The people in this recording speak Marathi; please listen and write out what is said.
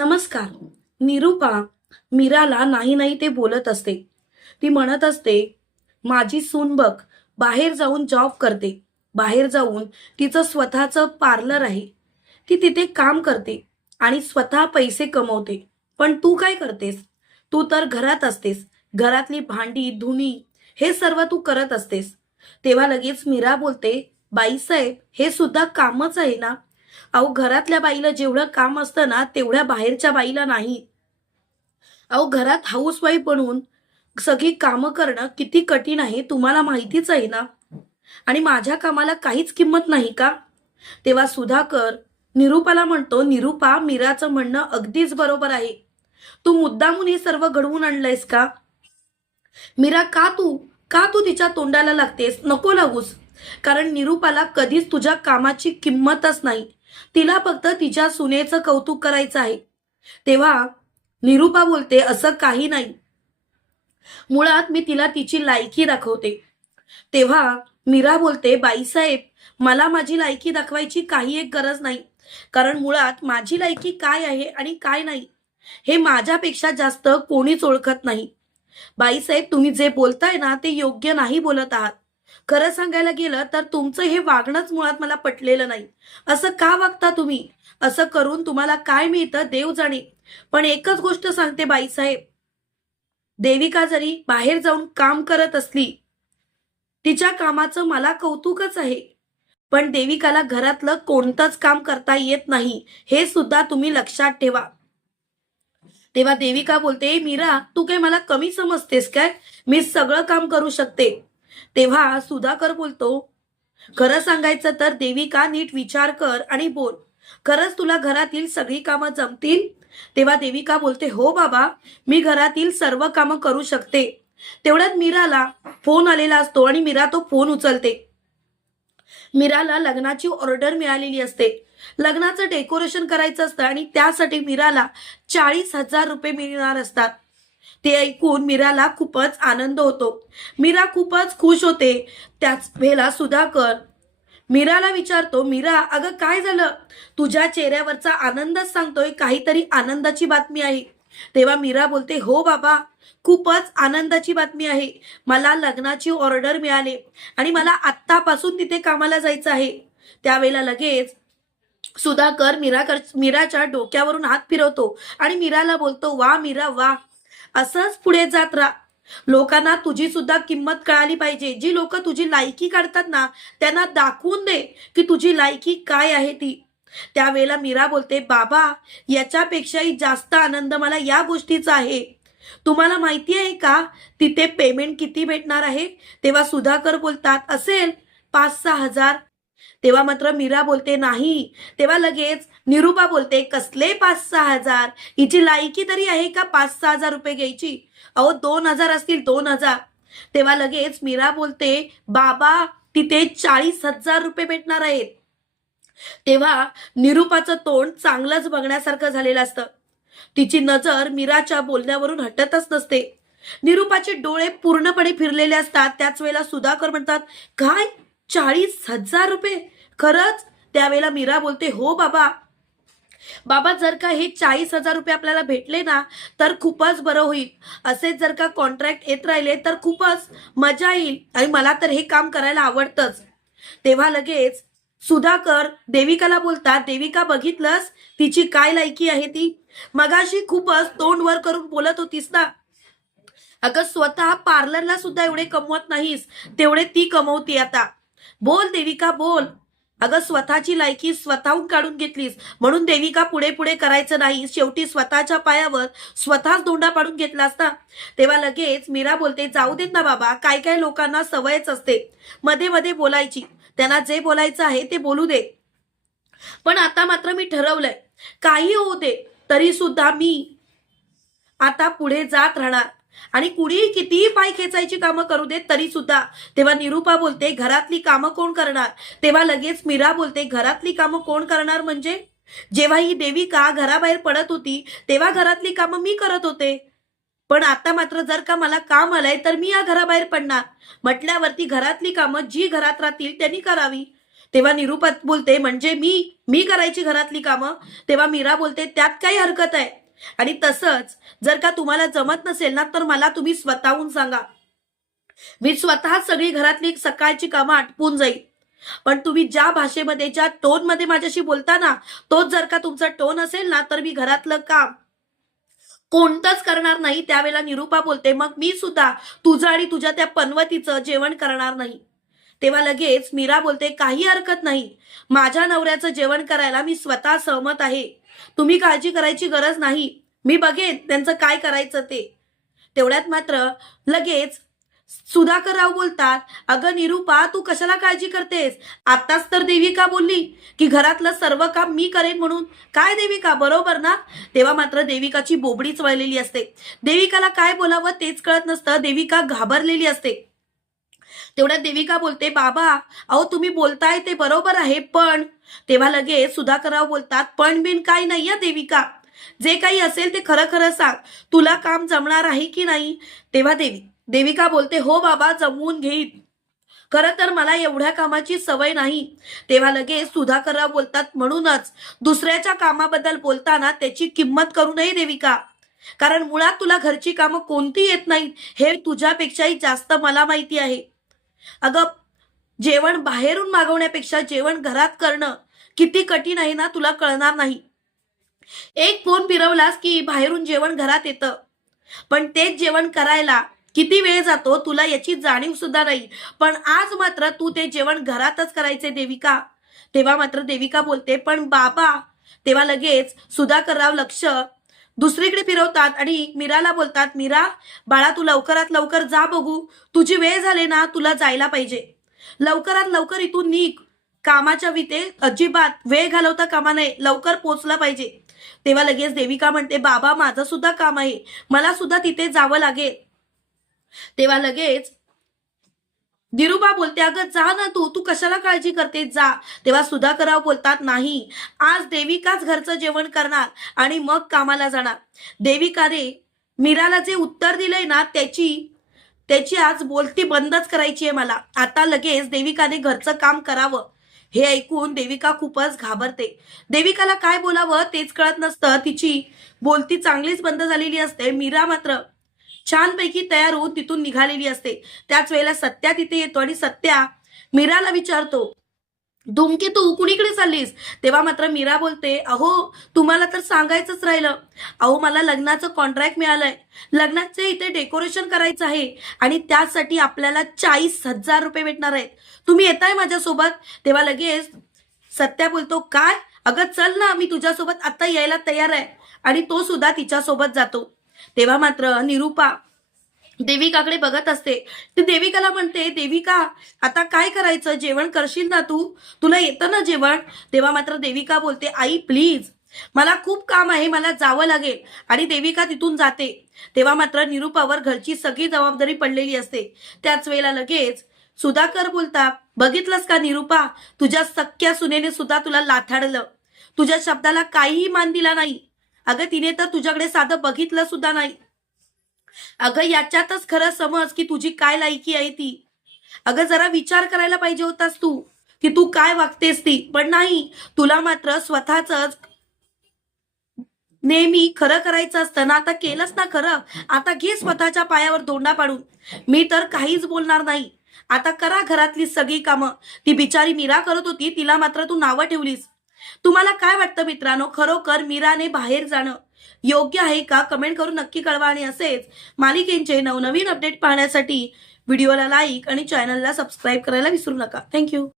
नमस्कार. निरूपा मीराला नाही नाही ते बोलत असते. ती म्हणत असते माझी सून बघ बाहेर जाऊन जॉब करते. बाहेर जाऊन तिचं स्वतःचं पार्लर आहे. ती तिथे काम करते आणि स्वतः पैसे कमवते. पण तू काय करतेस? तू तर घरात असतेस. घरातली भांडी धुणी हे सर्व तू करत असतेस. तेव्हा लगेच मीरा बोलते बाईसाहेब हे सुद्धा कामच आहे ना? अहो घरातल्या बाईला जेवढं काम असतं ना तेवढ्या बाहेरच्या बाईला नाही. अहो घरात हाऊसवाईफ बनवून सगळी कामं करणं किती कठीण आहे तुम्हाला माहितीच आहे ना? आणि माझ्या कामाला काहीच किंमत नाही का? तेव्हा सुधाकर निरूपाला म्हणतो निरूपा मीराचं म्हणणं अगदीच बरोबर आहे. तू मुद्दामून हे सर्व घडवून आणलंयस का? मीरा का तू? का तू तिच्या तोंडाला लागतेस? नको लागूस कारण निरूपाला कधीच तुझ्या कामाची किंमतच नाही. तिला फक्त तिच्या सुनेचं कौतुक करायचं आहे. तेव्हा निरूपा बोलते असं काही नाही. मुळात मी तिला तिची लायकी दाखवते. तेव्हा मीरा बोलते बाईसाहेब मला माझी लायकी दाखवायची काही एक गरज नाही. कारण मुळात माझी लायकी काय आहे आणि काय नाही हे माझ्यापेक्षा जास्त कोणीच ओळखत नाही. बाईसाहेब तुम्ही जे बोलताय ना ते योग्य नाही बोलत आहात. खरं सांगायला गेलं तर तुमचं हे वागणंच मुळात मला पटलेलं नाही. असं का वागता तुम्ही? असं करून तुम्हाला काय मिळतं देव जाणे. पण एकच गोष्ट सांगते बाईसाहेब. देविका जरी बाहेर जाऊन काम करत असली तिच्या कामाचं मला कौतुकच आहे. पण देविकाला घरातलं कोणतंच काम करता येत नाही हे सुद्धा तुम्ही लक्षात ठेवा. तेव्हा देविका बोलते मीरा तू काय मला कमी समजतेस काय? मी सगळं काम करू शकते. तेव्हा सुधाकर बोलतो खरं सांगायचं तर देविका नीट विचार कर आणि बोल. खरंच तुला घरातील सगळी कामं जमतील? तेव्हा देविका बोलते हो बाबा मी घरातील सर्व कामं करू शकते. तेवढ्यात मीराला फोन आलेला असतो आणि मीरा तो फोन उचलते. मीराला लग्नाची ऑर्डर मिळालेली असते. लग्नाचं डेकोरेशन करायचं असतं आणि त्यासाठी मीराला चाळीस हजार रुपये मिळणार असतात. ते ऐकून मीराला खूपच आनंद होतो. मीरा खूपच खुश होते. त्याच वेळेला सुधाकर मीराला विचारतो मीरा अगं काय झालं? तुझ्या चेहऱ्यावरचा आनंदच सांगतोय काहीतरी आनंदाची बातमी आहे. तेव्हा मीरा बोलते हो बाबा खूपच आनंदाची बातमी आहे. मला लग्नाची ऑर्डर मिळाली आणि मला आत्तापासून तिथे कामाला जायचं आहे. त्यावेळेला लगेच सुधाकर मीराकर मीराच्या डोक्यावरून हात फिरवतो आणि मीराला बोलतो वा मीरा वा असंच पुढे जात राहा लोकांना तुझी सुद्धा किंमत कळाली पाहिजे. जी लोक तुझी लायकी काढतात ना त्यांना दाखवून दे की तुझी लायकी काय आहे ती. त्यावेळेला मीरा बोलते बाबा याच्यापेक्षाही जास्त आनंद मला या गोष्टीचा आहे. तुम्हाला माहिती आहे का तिथे पेमेंट किती भेटणार आहे? तेव्हा सुधाकर बोलतात असेल पाच सहा हजार तेव्हा मात्र मीरा बोलते नाही. तेव्हा लगेच निरूपा बोलते कसले पाच सहा हजार? हिची लायकी तरी आहे का पाच सहा हजार रुपये घ्यायची? अहो दोन हजार असतील दोन हजार. तेव्हा लगेच मीरा बोलते बाबा तिथे चाळीस हजार रुपये भेटणार आहेत. तेव्हा निरूपाचं तोंड चांगलंच बघण्यासारखं झालेलं असतं. तिची नजर मीराच्या बोलण्यावरून हटतच नसते. निरूपाचे डोळे पूर्णपणे फिरलेले असतात. त्याच वेळेला सुधाकर म्हणतात काय? चाळीस हजार रुपये. खरंच त्यावेळेला मीरा बोलते हो बाबा बाबा जर का हे चाळीस हजार रुपये आपल्याला भेटले ना तर खूपच बरं होईल. असेच जर का कॉन्ट्रॅक्ट येत राहिले तर खूपच मजा येईल आणि मला तर हे काम करायला आवडतंच. तेव्हा लगेच सुधाकर देविकाला बोलतात देविका बघितलंस? तिची काय लायकी आहे ती? मगाशी खूपच तोंड वर करून बोलत होतीस ना. अगं स्वतः पार्लरला सुद्धा एवढे कमवत नाहीस. तेवढे ती कमवती आता. बोल देविका बोल. अगं स्वतःची लायकी स्वतःहून काढून घेतलीस. म्हणून देविका पुढे पुढे करायचं नाही. शेवटी स्वतःच्या पायावर स्वतःच धोंडा पाडून घेतला असता तेव्हा लगेच मीरा बोलते जाऊ देत ना बाबा काय काय लोकांना सवयच असते. मध्ये मध्ये बोलायची. त्यांना जे बोलायचं आहे ते बोलू दे. पण आता मात्र मी ठरवलंय. काही होऊ दे तरी सुद्धा मी आता पुढे जात राहणार. आणि कुणीही कितीही पाय खेचायची कामं करू देत तरी सुद्धा तेव्हा निरूपा बोलते घरातली कामं कोण करणार? तेव्हा लगेच मीरा बोलते घरातली कामं कोण करणार म्हणजे? जेव्हा ही देविका घराबाहेर पडत होती तेव्हा घरातली कामं मी करत होते. पण आता मात्र जर का मला काम आलंय तर मी या घराबाहेर पडणार. म्हटल्यावरती घरातली कामं जी घरात राहतील त्यांनी करावी. तेव्हा निरुपा बोलते म्हणजे मी मी करायची घरातली कामं? तेव्हा मीरा बोलते त्यात काही हरकत आहे. आणि तसंच जर का तुम्हाला जमत नसेल ना तर मला तुम्ही स्वतःहून सांगा. मी स्वतः सगळी घरातली सकाळची कामं आटपून जाईल पण तुम्ही ज्या भाषेमध्ये ज्या टोनमध्ये माझ्याशी बोलता ना तोच जर का तुमचा टोन असेल ना तर मी घरातलं काम कोणतंच करणार नाही. त्यावेळेला निरुपा बोलते मग मी सुद्धा तुझं आणि तुझ्या त्या पनवतीचं जेवण करणार नाही. तेव्हा लगेच मीरा बोलते काही हरकत नाही. माझ्या नवऱ्याचं जेवण करायला मी स्वतः सहमत आहे. तुम्ही काळजी करायची गरज नाही. मी बघेन त्यांचं काय करायचं ते. तेवढ्यात मात्र लगेच सुधाकर राव बोलतात अगं निरुपा तू कशाला काळजी करतेस? आताच तर देविका बोलली की घरातलं सर्व काम मी करेन म्हणून. काय देविका? बरोबर ना? तेव्हा मात्र देविकाची बोबडीच वळलेली असते. देविकाला काय बोलावं तेच कळत नसतं. देविका घाबरलेली असते. तेवढ्यात देविका बोलते बाबा अहो तुम्ही बोलताय ते बरोबर आहे पण. तेव्हा लगेच सुधाकरराव बोलतात पण बिन काय नाही या देविका. जे काही असेल ते खरं खरं सांग. तुला काम जमणार आहे की नाही? तेव्हा देवी देविका बोलते हो बाबा जमवून घेईन. खरं तर मला एवढ्या कामाची सवय नाही. तेव्हा लगेच सुधाकरराव बोलतात म्हणूनच दुसऱ्याच्या कामाबद्दल बोलताना त्याची किंमत करू नये देविका. कारण मुळात तुला घरची कामं कोणती येत नाहीत हे तुझ्यापेक्षाही जास्त मला माहिती आहे. अगं जेवण बाहेरून मागवण्यापेक्षा जेवण घरात करणं किती कठीण आहे ना तुला कळणार नाही. एक फोन फिरवलास की बाहेरून जेवण घरात येतं. पण तेच जेवण करायला किती वेळ जातो तुला याची जाणीव सुद्धा नाही. पण आज मात्र तू ते जेवण घरातच करायचे देविका. तेव्हा मात्र देविका बोलते पण बाबा तेव्हा लगेच सुधाकरराव लक्ष दुसरीकडे फिरवतात आणि मीराला बोलतात मीरा बाळा तू लवकरात लवकर जा बघू. तुझी वेळ झाली ना तुला जायला पाहिजे. लवकरात लवकर इथून निघ. कामाच्या विते अजिबात वेळ घालवता कामा नये. लवकर पोचला पाहिजे. तेव्हा लगेच देविका म्हणते बाबा माझं सुद्धा काम आहे. मला सुद्धा तिथे जावं लागेल. तेव्हा लगेच दिरुबा बोलते अगं जा ना तू तू कशाला काळजी करते जा. तेव्हा सुधाकरराव बोलतात नाही आज देविकाच घरचं जेवण करणार आणि मग कामाला जाणार. देविकाने मीराला जे उत्तर दिलंय ना त्याची त्याची आज बोलती बंदच करायची आहे मला. आता लगेच देविकाने घरचं काम करावं. हे ऐकून देविका खूपच घाबरते. देविकाला काय बोलावं तेच कळत नसतं. तिची बोलती चांगलीच बंद झालेली असते मीरा मात्र छानपैकी तयार होऊन तिथून निघालेली असते. त्याच वेळेला सत्या तिथे येतो आणि सत्या मीराला विचारतो धुमके तू कुणीकडे चाललीस? तेव्हा मात्र मीरा बोलते अहो तुम्हाला तर सांगायचंच राहिलं. अहो मला लग्नाचं कॉन्ट्रॅक्ट मिळालंय. लग्नाचे इथे डेकोरेशन करायचं आहे आणि त्यासाठी आपल्याला चाळीस हजार रुपये भेटणार आहेत. तुम्ही येताय माझ्यासोबत? तेव्हा लगेच सत्या बोलतो काय? अगं चल ना मी तुझ्यासोबत आता यायला तयार आहे. आणि तो सुद्धा तिच्यासोबत जातो. तेव्हा मात्र निरुपा देविकाकडे बघत असते. ती देविकाला म्हणते देविका आता काय करायचं? जेवण करशील ना तू? तुला येतं ना जेवण? तेव्हा मात्र देविका बोलते आई प्लीज मला खूप काम आहे मला जावं लागेल आणि देविका तिथून जाते. तेव्हा मात्र निरुपावर घरची सगळी जबाबदारी पडलेली असते. त्याच वेळेला लगेच सुधाकर बोलता बघितलंस का निरुपा तुझ्या सख्या सुनेने सुद्धा तुला लाथाडलं. तुझ्या शब्दाला काहीही मान दिला नाही. अगं तिने तर तुझ्याकडे साधं बघितलं सुद्धा नाही. अगं याच्यातच खरं समज की तुझी काय लायकी आहे ती. अगं जरा विचार करायला पाहिजे होतास तू की तू काय वागतेस ती. पण नाही तुला मात्र स्वतःच नेहमी खरं करायचं असतं ना. आता केलंच ना खरं? आता घे स्वतःच्या पायावर दोंडा पाडून. मी तर काहीच बोलणार नाही. आता करा घरातली सगळी कामं. ती बिचारी मीरा करत होती तिला मात्र तू नावं ठेवलीस. तुम्हाला काय वाटतं मित्रांनो? खरोखर मीराने बाहेर जाणं योग्य आहे का? कमेंट करून नक्की कळवा. आणि असेच मालिकेंचे नवनवीन अपडेट पाहण्यासाठी व्हिडिओला लाईक आणि चॅनलला सबस्क्राईब करायला विसरू नका. थँक्यू.